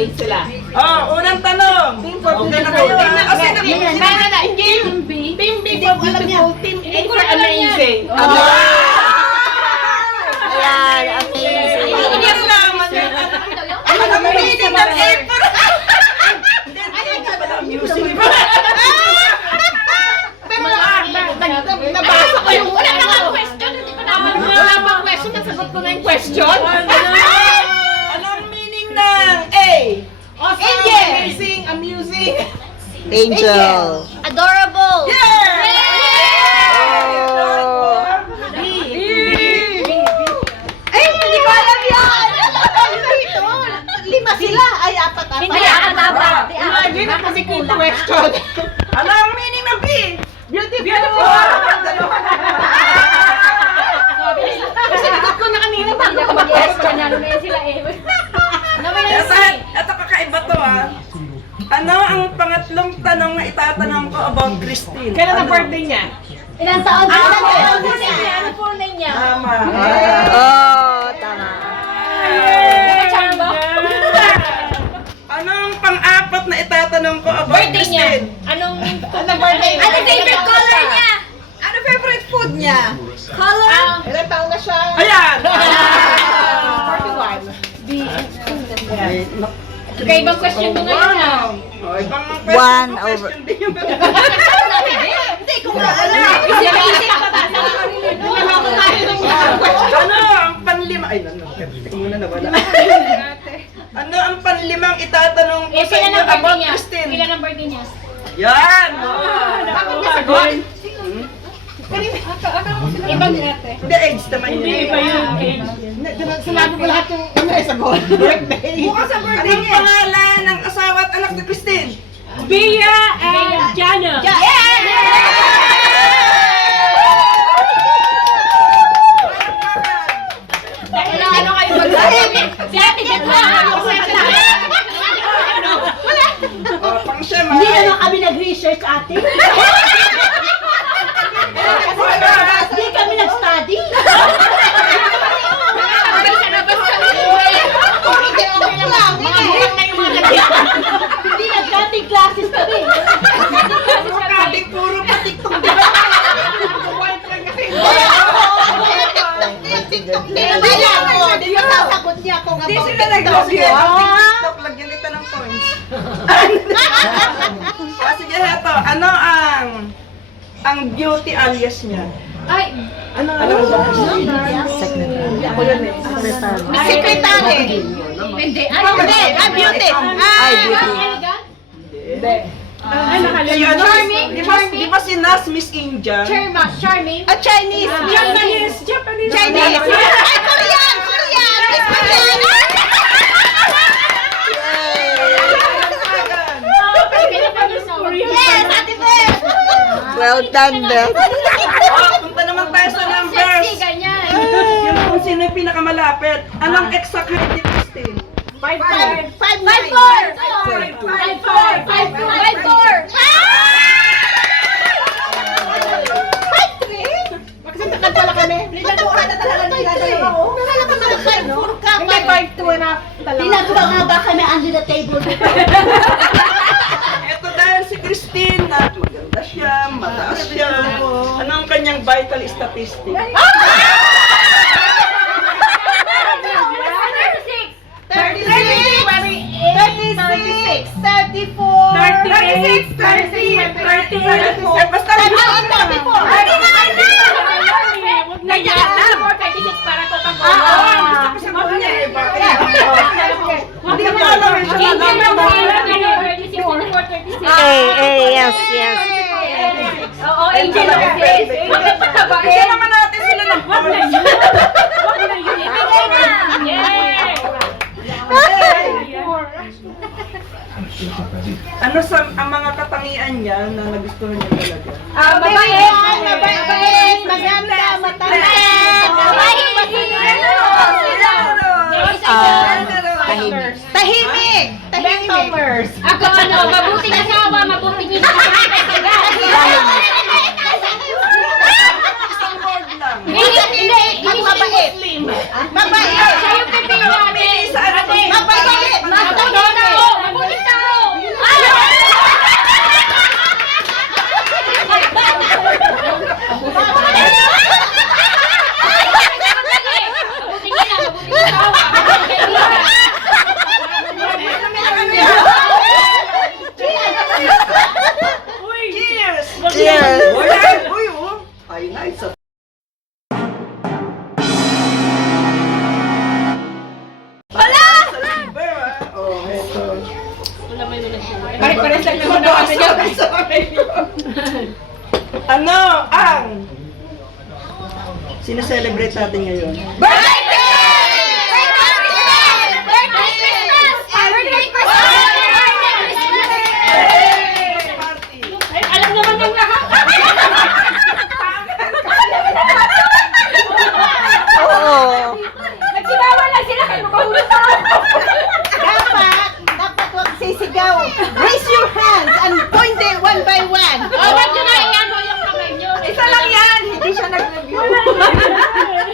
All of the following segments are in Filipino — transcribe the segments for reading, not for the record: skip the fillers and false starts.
late sila. Oh, unang tanong. Okay na kayo. Team B for beautiful, Team A for amazing. Ayan, amazing. Ano ang meaning ng A for? Nabasa ko yung wala na nga question. Wala pang question, nasagot ko na yung question. Ano ang meaning ng A? Awesome, amazing, amusing. Angel. Adorable! Ay, hindi ko alam yan! Lima sila. Ay, apat. Hindi, apat. Imagine, kasi kung question. Ano ang meaning ng B? Beautiful! Sinagot ko na kanina bago ko mag-question. Ano na yun sila eh. Ito kakaiba to Ano ang pangatlong tanong na itatanong ko about Christine? Kailan ang birthday niya? Ilang taon na? Ano full name niya? Tama. Oh, tama. Chamba? Ano ang pang-apat na itatanong ko about Birthday niya? Christine? Anong birthday niya? Ano favorite color niya? Ano favorite food niya? Color? Ilang taon na siya? Ayan! 41. Ibang question mo ngayon ha? Ibang One question over. din yung Hindi ko nga alam. Ano ang panlima? Ay, muna nawala. Ano ang panlimang itatanong ko sa inyo about Christine? Kailan ang birthday niya? Yan! Bakit niya sagot? Ibang ate. Hindi, age naman yun. Hindi, iba yun. Sinabi ko lahat yung ano ay sagot. Birthday. Bukas ang birthday niya. Anong pangalan ng asawa at anak ni Christine? Bea and Jana. Ano kayo magsasabi? Si Ate Beth Pang siya, Hindi naman kami nag-research, ate. Hindi kami nag-study. Hindi nag-cutting classes kami. Kading puro pa TikTok. Hindi ko sasagot niya kung Hindi about sila nag-video. TikTok, lagyan nito ng points. Sige, heto. Ano ang beauty alias niya? Ay, Ano Secretary. Ako yun eh. secretary. hindi. Beauty. Ay, beauty. Hindi. Ano ka Si ano, Charming? di ba si Nas Miss India? Charming? A Chinese. Japanese. Chinese. Ay, Korean. Miss Korean. Yes, Ate Beth. Well done, Beth. Punta naman tayo sa numbers. Yung kung sino yung pinakamalapit. Anong exact height ni Christine? 5'4". 5'4". 5'3". Kasi takad pala kami. Nagmukha na talaga nila. Nakala ka naman 5'4" ka. Hindi, 5'2" and a half talaga. Pinagawa nga ba kami under the table? Ito dahil si Christine na maganda siya, mataas siya. Ano ang kanyang vital statistic? 36, 34, 36, 38. Basta Huwag na yan. 36 para ko pag kasi mo niya eh, bakit? Hindi ko alam eh, siya na lang. Yes. Oo, Angel ng face. Bakit pataba? Kasi naman natin sila ng Wag na yun. Wag na yun. Ibigay na. Yay! Ano sa ang mga katangian niya na nagustuhan niya talaga? mabait, maganda, matanda, tahimik. Ako ano, mabuting asawa, mabuting ina. Isang word lang. Hindi, mabait. Mabait. Siya yung pipili namin. Sa ano? Mabait. Matalino. Ano ang sineselebrate natin ngayon? Party! Ay, alam naman ng lahat. Oo. Nagsigawan lang sila kayo makahulog na. Dapat huwag sisigaw. Raise your hands and point it one by one. Oh, ba't yun ay ano yung kamay nyo? Isa lang yan. Hindi siya nag-review.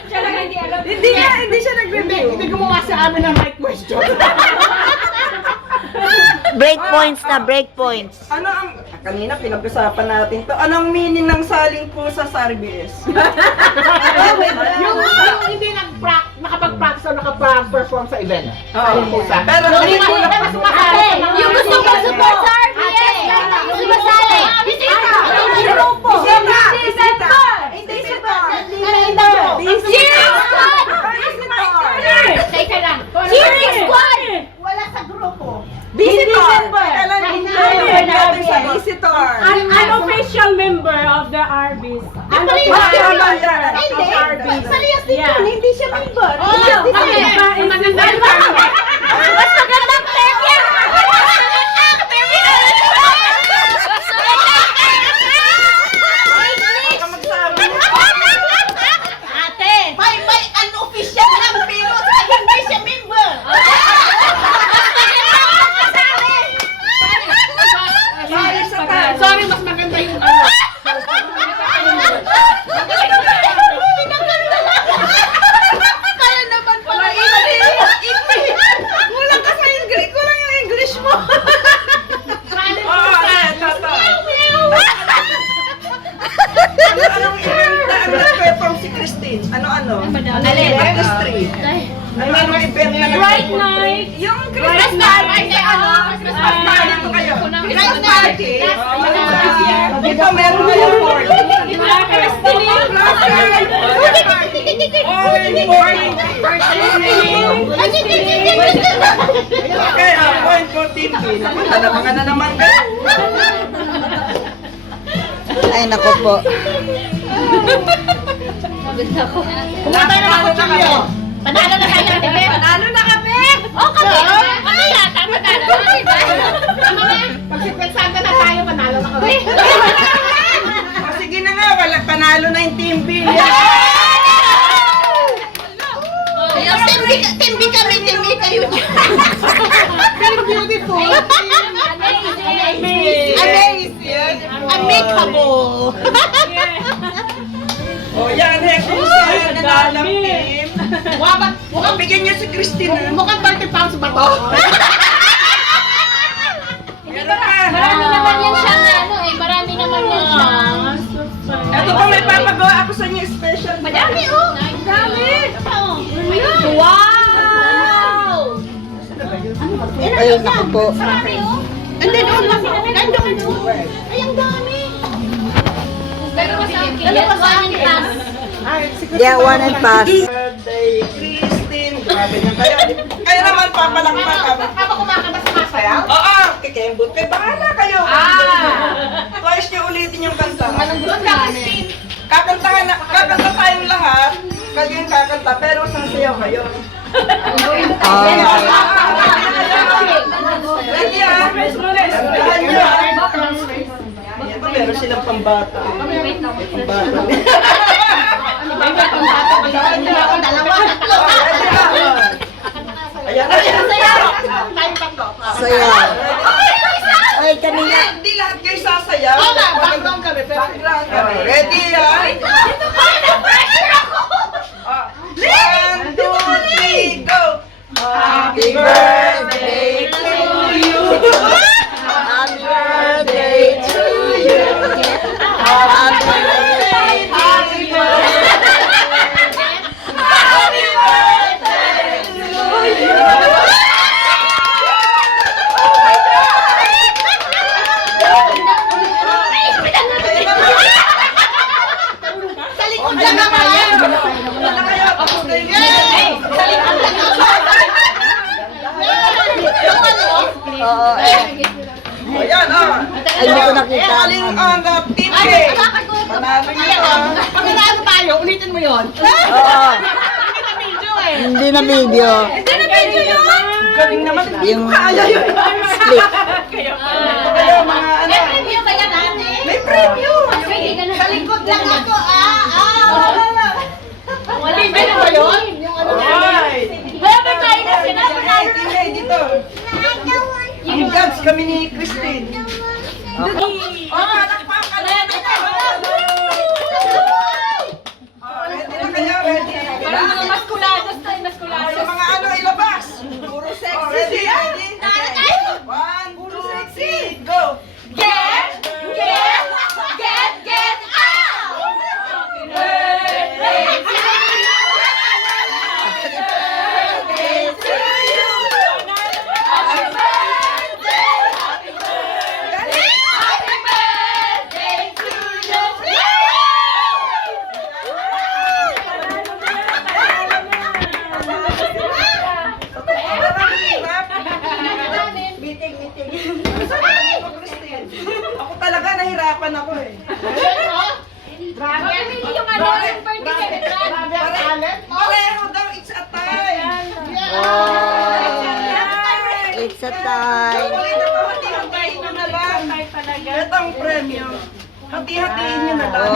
Siya lang hindi alam. Hindi siya nag-review. Hindi gumawa sa amin ng mic question. Break points na, break points. Ano ang... kanina pinag-usapan natin to. Anong meaning ng saling pusa sa RBS? Yung hindi nakapag-practice o nakapag-perform sa event. Oo. Pero Hindi mas sumasali. Yung gusto ko support sa RBS. Sumasali. Bisita. Grupo. Bisita. Cheering squad! Teka lang. Cheering squad! Wala sa grupo. Visitor. Visitor. Unofficial member of the Arbis. Hindi. Parehas din yun. Hindi siya member. Maganda yung mas magandang tenure! Ate! May unofficial lang pero hindi siya member. Sorry, mas maganda yung ano. Kaya naman pala Kulang ka sa English. Kulang yung English mo. Anong event na ang nag-perform si Christine? Ano? Artistry. Anong event na Bright nag-perform? night. Yung Christmas party! Christmas party to kayo. Christmas party. Ito, meron na yung board. Okay, point for Team B. Nakatalamangan na naman ka. Ay, nako po. Panalo na tayo, Bebe. Panalo na kami. Oh, kami! Kami yata, panalo na, diba? Tama na. Pag sikwensahan na tayo, panalo na kami. O sige na nga, wala panalo na yung Team B. Team B kami, Team B kayo. Beautiful. Amazing. Amicable. O yan, kung saan nanalang team. Mukhang bigyan niya si Christine. Mukhang 30 pounds ba to? Meron ka. Marami naman yan siya na ano eh. Marami naman yan siya. Ito pa may papagawa ako sa inyo special. Madami oh! Madami! Wow! Ayun, nako po. Marami oh! Andun, nandun. Ay, ang dami! Dalawa sa akin. Dalawa sa akin. Yeah, one and pass. Birthday, Christine. Grabe na kayo. Kayo naman papalakpak ka. Habang kumakanta sa masayaw? Oo, kikembot kayo. Bahala kayo. Twice nyo ulitin yung kanta. Anong gusto namin? Kakanta tayong lahat. Kayo yung kakanta, pero sasayaw kayo. Ready ah? Tandahan nyo ah. Ito, meron silang pambata. Pambata. Dalawa, tatlo. Ready ka? Ayan. Tayong tatlo. Saya. Ay, kanina. Hindi lahat kayo sasayaw. Background kami, pero Background kami. Ready ah? One, two, three, go! Happy birthday to you! Happy birthday to you. Happy birthday. Happy birthday! Happy birthday to you! sa likod lang naman. Wala kayo! Tapos kayo! Oo, eh. Ayan ah! Ay, hindi ko nakita. Calling on the team Ay, A! bakit ko Panalo niyo to. Pag nanalo tayo, ulitin mo yun. Oo. Hindi na video. Hindi na video yun! Galing naman. Yung Kaya yun. split. Ito kayo mga ano. Preview ba yan ate? May preview. Sa likod lang ako, wala. Preview na ba yun? Yung ano na Ay. Wala ba tayo na sinabi na? Hindi, dito. Ang judge kami ni Christine. Ready na kayo? Ready? Maskulados tayo, maskulados. Sa mga ano ilabas. Puro sexy. Ready? Ready? 1, 2, 3, go! Get out! Ako talaga nahirapan ako eh. Yung ano, yung birthday celebrant. Pareho daw, it's a time. It's a time. Ulitin pa, hati-hatiin nyo na lang. Ito ang premyo. Hati-hatiin nyo na lang.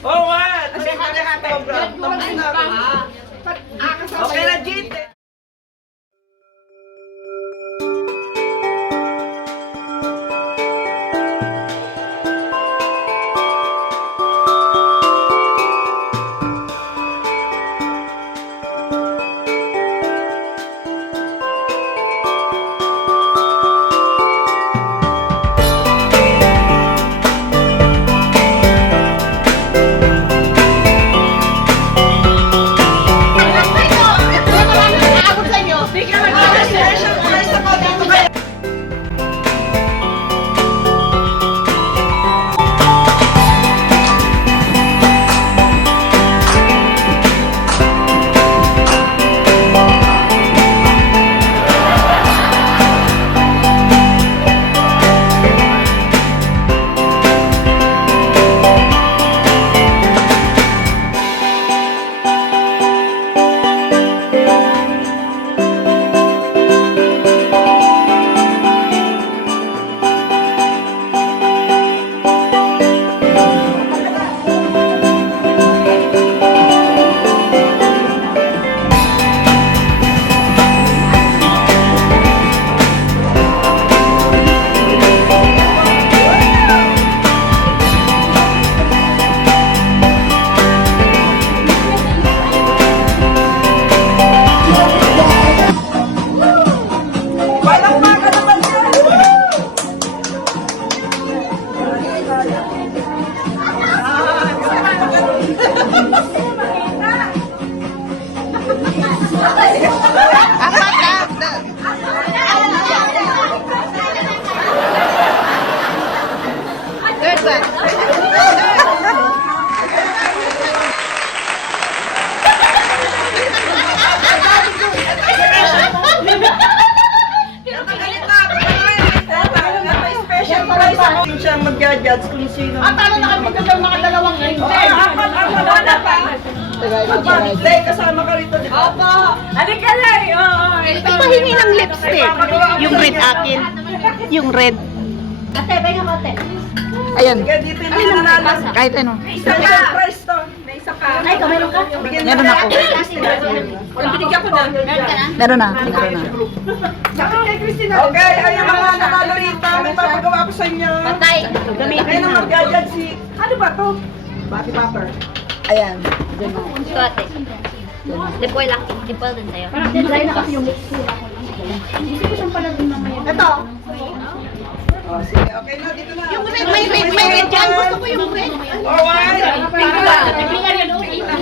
Oh, what? Kasi sobra. Tapos na ako. Okay na, Jit. Special prize ako dito kayo. Palakpakan naman yan. Special prize ako. Yung siyang magja-judge kung sino. Talo na kami doon ng mga dalawang Apat ang wala pa. Hindi, kasama ka rito, di ba? Halika lang. Oo. Pahingi ng lipstick. Yung red akin. Yung red. Ate, beka mo ate. Ayan. Sige, dito yung mga nanalo. Kahit ano. Special prize to. Ay, ikaw meron ka? Bigyan Meron ako. Binigyan ko na. Meron na. Meron na. Okay, ay yung mga nanalo rito. May papagawa ko sa inyo. Patay. Ayun ang mag-judge si... Ano ba to? Bati Popper. Ayan. Ito ate. Dipoy lang. Dipoy din sa'yo. Deadline na kasi yung Ito. Oh, sige. Okay na, dito na. Yung red, may red dyan. Gusto ko yung red. Alright.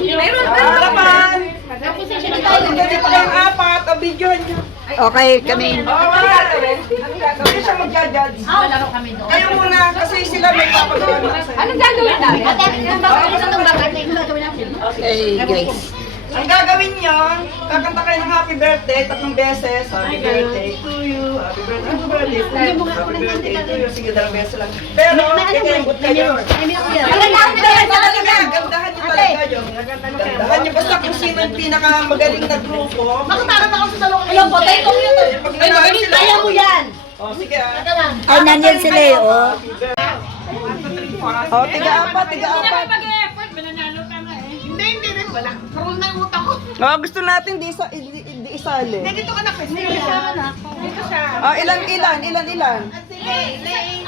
Mayroon Alaman. Dito pa kayong apat. O, videohan nyo. Okay, kami. Alright. Hindi siya mag-judge. Laro kami doon. Kayo muna, kasi sila may papagawa na sa inyo. Anong gagawin natin? Ate, yung bagay sa itong bagay. Hey, guys. Ang gagawin nyo, kakanta kayo ng happy birthday, 3 beses. Happy birthday to you, happy birthday to you, happy birthday to you. Sige, 2 beses lang. Pero, kikembot kayo. Gandahan nyo talaga yun. Gandahan nyo. Basta kung sino yung pinakamagaling na grupo. Makatarat ako sa dalawang ilang botay ko yun. Pag nanalo sila, Kaya mo yan. oh, sige ah. Ay, nandyan sila eh, oh. Oh, tiga-apat, tiga-apat. Pag-effort, mananalo ka na eh. Hindi rin. Wala. Parol na yung utak ko. Oh, gusto natin di isali. Dito ka na, Chris. Dito siya. Oh, ilan?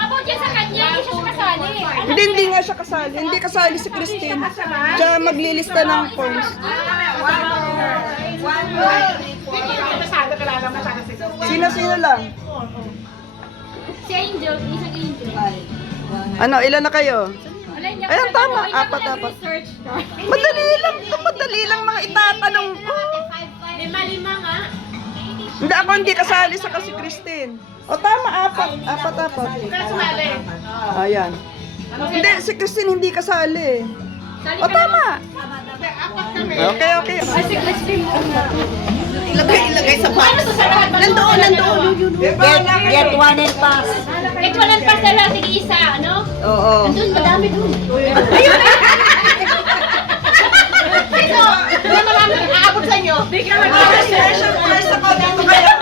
About yan sa kanya, hindi siya kasali. Hindi nga siya kasali. Hindi kasali si Christine. Siya maglilista ng forms. Masyado kalala masyado si Sino lang? Si Angel, isang Angel. Ano, ilan na kayo? Wala niya. Ayun, tama. Wala Apat. research. Madali lang mga itatanong ko. 5 nga. Hindi ako hindi kasali sa kasi Christine. O tama, apat. Kaya sumali. Ayan. Hindi, si Christine hindi kasali. O tama. Okay. Ilagay sa box. Nandoon. Get one and pass. Ito walang pasala, sige isa, ano? Oo. Doon, madami doon. Sino? Hindi marami aabot sa inyo. Special prize ako dito kayo.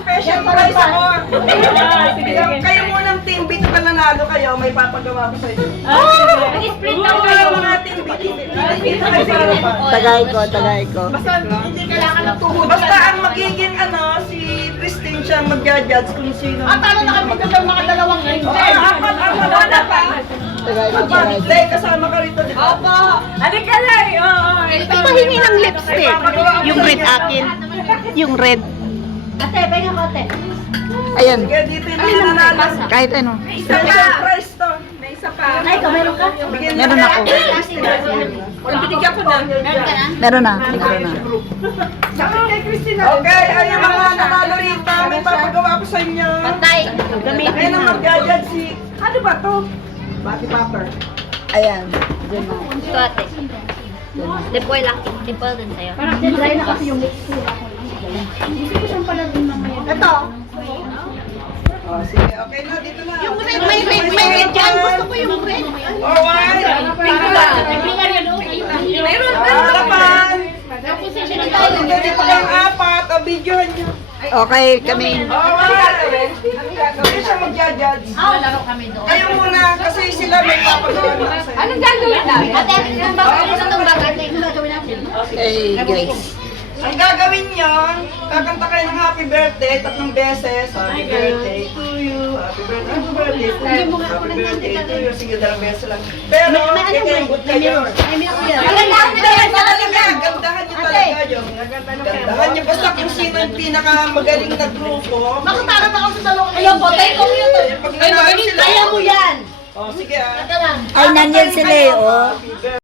Special prize ako. Kayo munang team beat na nanalo kayo, may papagawa ko sa inyo. Nag-split daw Kayo kayo. mga team beat. Tagay ko. Basta hindi kailangan ng tuhod. Basta ang magiging si Christine siya mag-judge kung sino. Ang talo na kami ng mga dalawang ring. Apat. Wala pa. Hindi, kasama ka rito. Opo. Halika lang, oo. Pahingi ng lipstick. Yung red akin. Yung red. Ate, pengen mo ate. Ayan. Sige, dito yung nananalo. Kahit ano. Special prize to. Ay, ikaw meron ka? Meron ako. Binigyan ko na. Meron na. Okay, ayun mga nanalo rito. May papagawa ko sa inyo. Patay. Ayun ang mag-judge si... Ano ba to? Bati Popper. Ayan. Ito ate. Lipoy lang. Lipoy din sa'yo. Dry na kasi yung lips ko. Ito. Oh, sige, okay na, dito na. Yung May red dyan. Gusto ko yung red. Alright. Meron. Harapan. Dito kayong apat. O, videohan nyo. Okay, kami. Alright. Kaya siya mag-judge. Laro kami doon. Kayo muna, kasi sila may papagawa na sa inyo. Anong gagawin namin? Ate, itong bagay sa itong bagay. Hey, guys. Ang gagawin nyo, kakanta kayo ng happy birthday 3 beses. Happy birthday to you, happy birthday to you, happy birthday to you. Sige, 2 beses lang. Pero, kikembot kayo. Gandahan nyo talaga yun. Gandahan nyo. Basta kung sino yung pinakamagaling na grupo. Makatarat ako sa dalawang Ilang botay ko yun. Pag nanalo sila, Kaya mo yan. oh, sige ah. Ay, nandyan sila eh, oh.